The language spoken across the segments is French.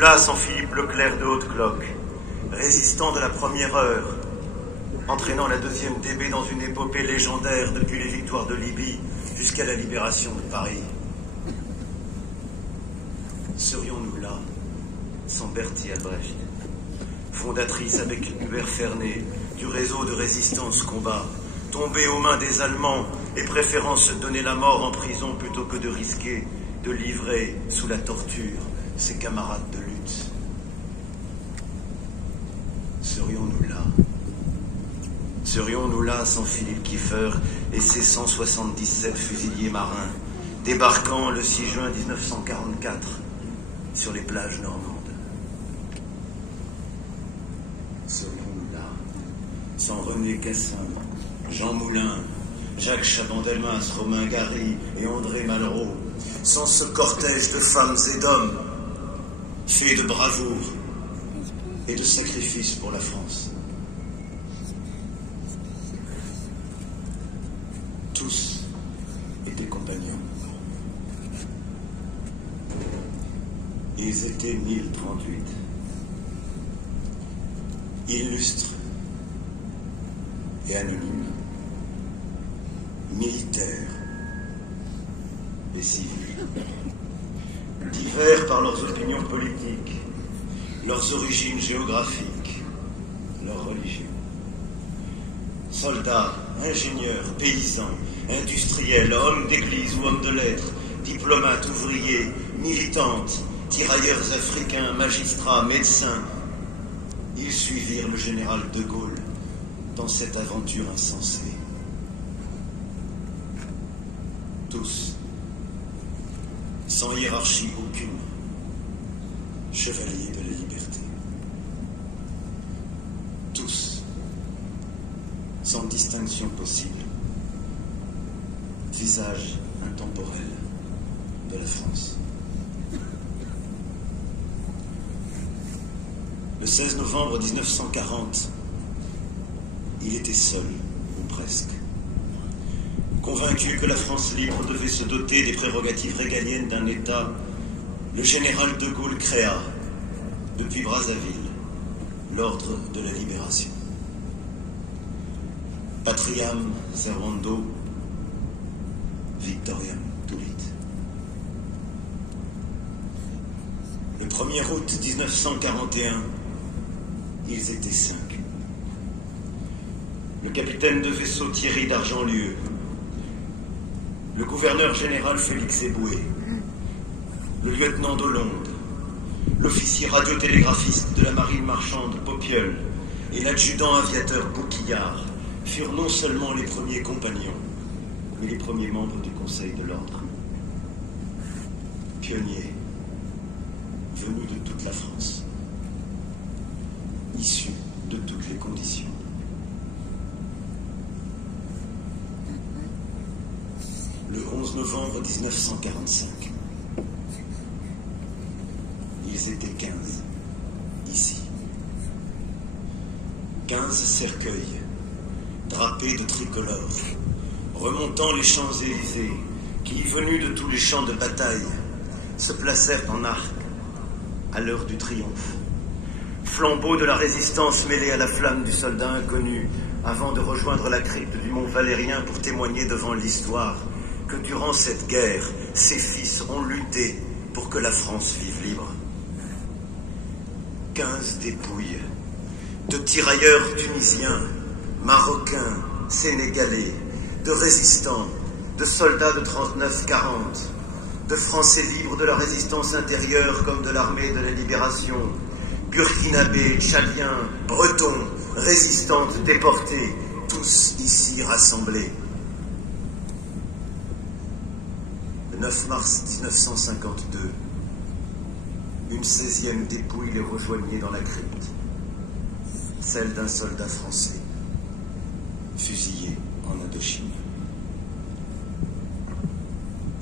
là sans Philippe Leclerc de Haute-Cloque, résistant de la première heure, entraînant la deuxième DB dans une épopée légendaire depuis les victoires de Libye jusqu'à la libération de Paris. Serions-nous là sans Bertie Albrecht, fondatrice avec Hubert Fernet du réseau de résistance combat, tombée aux mains des Allemands et préférant se donner la mort en prison plutôt que de risquer de livrer sous la torture ses camarades de lutte. Serions-nous là? Serions-nous là sans Philippe Kiefer et ses 177 fusiliers marins, débarquant le 6 juin 1944 sur les plages normandes? Serions-nous là sans René Cassin, Jean Moulin, Jacques Chaban-Delmas, Romain Gary et André Malraux, sans ce cortège de femmes et d'hommes, faits de bravoure et de sacrifice pour la France? Tous étaient compagnons. Ils étaient 1038. Illustres et anonymes, militaires et civils, divers par leurs opinions politiques, leurs origines géographiques, leur religion. Soldats, ingénieurs, paysans, industriels, hommes d'église ou hommes de lettres, diplomates, ouvriers, militantes, tirailleurs africains, magistrats, médecins, ils suivirent le général de Gaulle dans cette aventure insensée. Tous, sans hiérarchie aucune, chevaliers de la liberté. Tous, sans distinction possible, visage intemporel de la France. Le 16 novembre 1940, il était seul, ou presque. Convaincu que la France libre devait se doter des prérogatives régaliennes d'un État, le général de Gaulle créa, depuis Brazzaville, l'ordre de la libération. Patriam servando, victoriam tulit. Le 1er août 1941, ils étaient 5. Le capitaine de vaisseau Thierry d'Argentlieu, le gouverneur général Félix Eboué, le lieutenant d'Hollande, l'officier radiotélégraphiste de la marine marchande Popieul et l'adjudant aviateur Bouquillard furent non seulement les premiers compagnons, mais les premiers membres du Conseil de l'Ordre. Pionniers, venus de toute la France, issus de toutes les conditions. Le 11 novembre 1945, ils étaient 15, ici. 15 cercueils, drapés de tricolores, remontant les Champs-Élysées, qui, venus de tous les champs de bataille, se placèrent en arc à l'heure du triomphe. Flambeau de la résistance mêlé à la flamme du soldat inconnu, avant de rejoindre la crypte du Mont Valérien pour témoigner devant l'histoire que durant cette guerre, ses fils ont lutté pour que la France vive libre. 15 dépouilles de tirailleurs tunisiens, marocains, sénégalais, de résistants, de soldats de 39-40, de Français libres de la résistance intérieure comme de l'armée de la libération, burkinabés, tchadiens, bretons, résistantes déportés, tous ici rassemblés. Le 9 mars 1952, une 16e dépouille les rejoignait dans la crypte, celle d'un soldat français, fusillé en Indochine.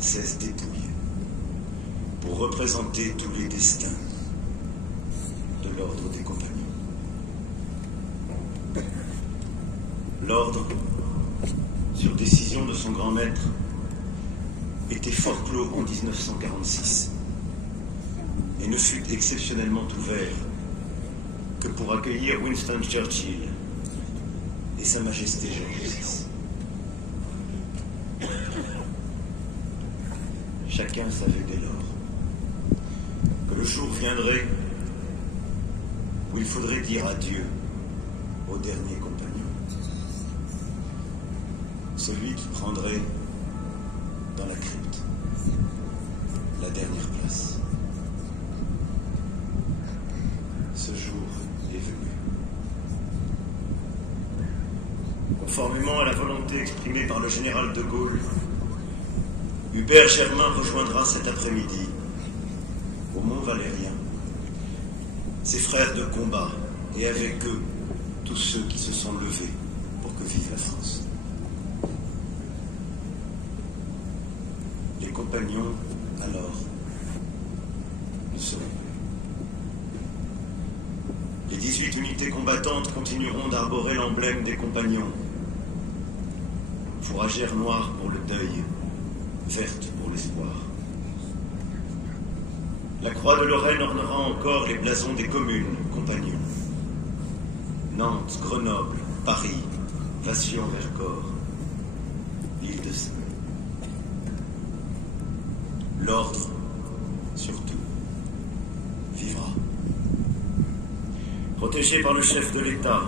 16 dépouilles pour représenter tous les destins de l'ordre des compagnons. L'ordre, sur décision de son grand maître, était forclos en 1946. et ne fut exceptionnellement ouvert que pour accueillir Winston Churchill et Sa Majesté George VI. Chacun savait dès lors que le jour viendrait où il faudrait dire adieu au dernier compagnon, celui qui prendrait dans la crypte la dernière place. Ce jour est venu. Conformément à la volonté exprimée par le général de Gaulle, Hubert Germain rejoindra cet après-midi, au Mont Valérien, ses frères de combat et avec eux tous ceux qui se sont levés pour que vive la France. Les compagnons, alors, ne seront plus. Les 18 unités combattantes continueront d'arborer l'emblème des compagnons. Fourragère noire pour le deuil, verte pour l'espoir. La croix de Lorraine ornera encore les blasons des communes, compagnons. Nantes, Grenoble, Paris, Vassian-Vercors, Île-de-Sein. L'ordre, surtout, vivra. Protégé par le chef de l'État,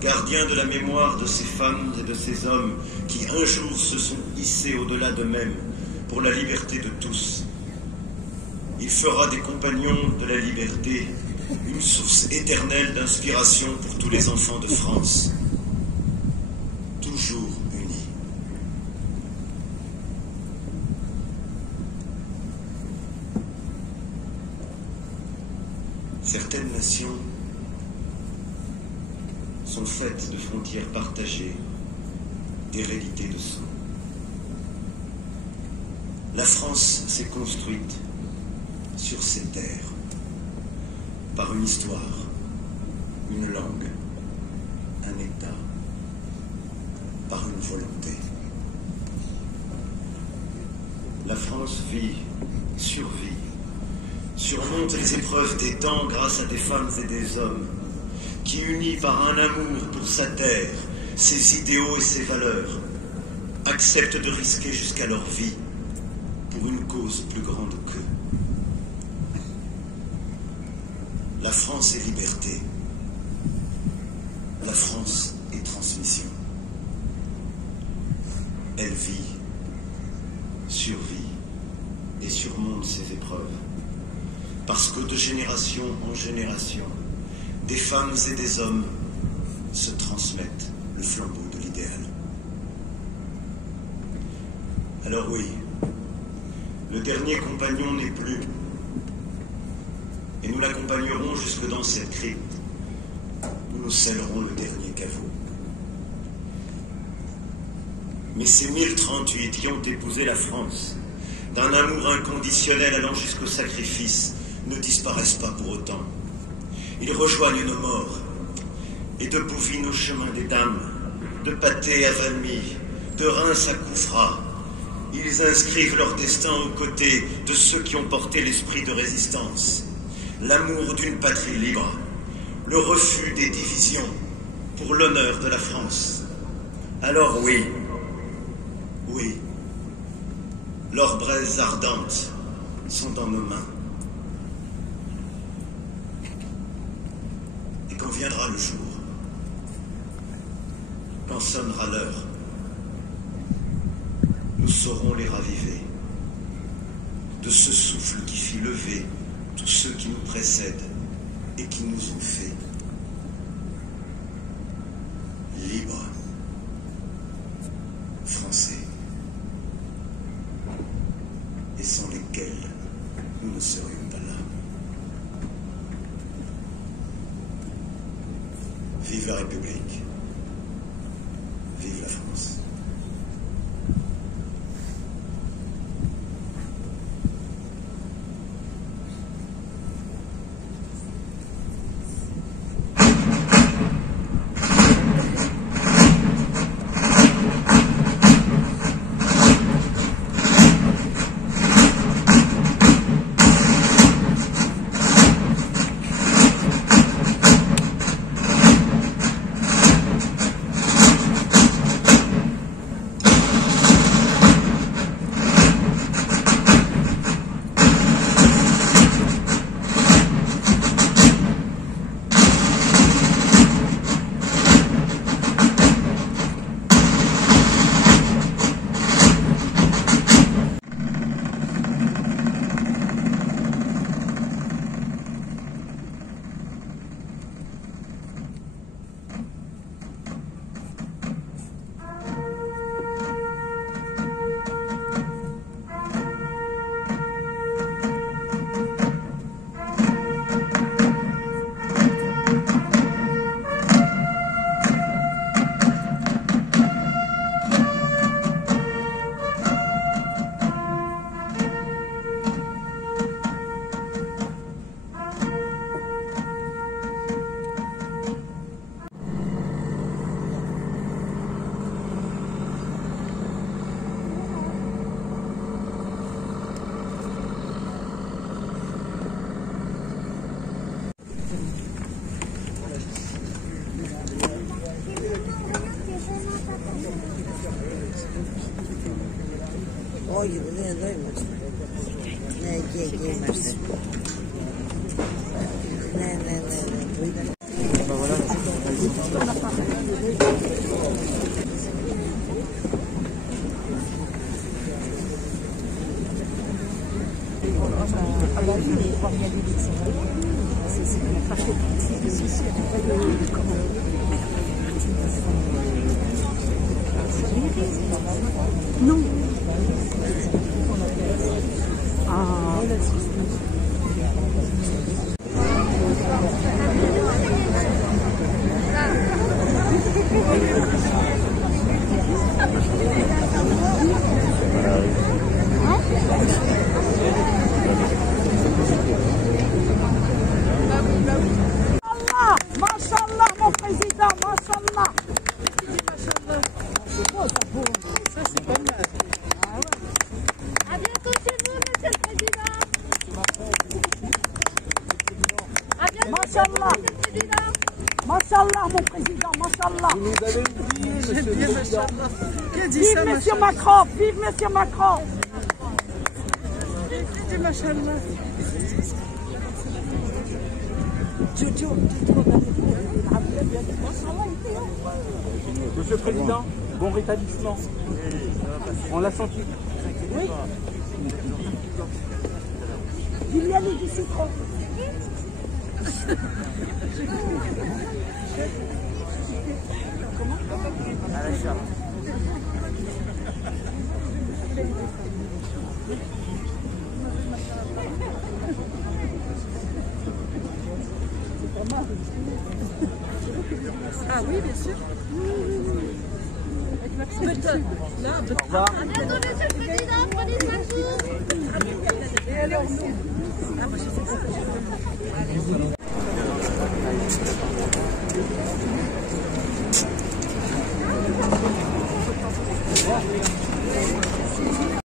gardien de la mémoire de ces femmes et de ces hommes qui un jour se sont hissés au-delà d'eux-mêmes pour la liberté de tous, il fera des compagnons de la liberté une source éternelle d'inspiration pour tous les enfants de France, toujours unis. Certaines nations sont faites de frontières partagées, d'hérédité de sang. La France s'est construite sur ces terres, par une histoire, une langue, un État, par une volonté. La France vit, survit, surmonte les épreuves des temps grâce à des femmes et des hommes qui, unis par un amour pour sa terre, ses idéaux et ses valeurs, acceptent de risquer jusqu'à leur vie pour une cause plus grande qu'eux. La France est liberté. La France est transmission. Elle vit, survit et surmonte ses épreuves. Parce que de génération en génération, des femmes et des hommes se transmettent le flambeau de l'idéal. Alors oui, le dernier compagnon n'est plus. Et nous l'accompagnerons jusque dans cette crypte, où nous scellerons le dernier caveau. Mais ces 1038 qui ont épousé la France, d'un amour inconditionnel allant jusqu'au sacrifice, ne disparaissent pas pour autant. Ils rejoignent nos morts, et de Bouvines au chemin des Dames, de Patay à Valmy, de Reims à Coufras, ils inscrivent leur destin aux côtés de ceux qui ont porté l'esprit de résistance. L'amour d'une patrie libre, le refus des divisions pour l'honneur de la France. Alors oui, oui, leurs braises ardentes sont dans nos mains. Et quand viendra le jour, quand sonnera l'heure, nous saurons les raviver de ce souffle qui fit lever tous ceux qui nous précèdent et qui nous ont fait libres, français, et sans lesquels nous ne serions pas là. Vive la République, vive la France. Non. Machallah, mon président, machallah. Ça, c'est pas mal. À bientôt chez vous, monsieur le président. À bientôt Machallah. chez vous, monsieur le président. Machallah, mon président, machallah. Vous nous avez oublié, monsieur le président. Qui a dit Vive ça, monsieur machallah? Macron, vive monsieur Macron. Qui a dit machallah? Monsieur le Président, bon rétablissement. On l'a senti. Oui. Il y a du citron. Ah oui, bien sûr. Peut-être. Là, Au revoir. À bientôt, monsieur le président. Prenez soin de vous.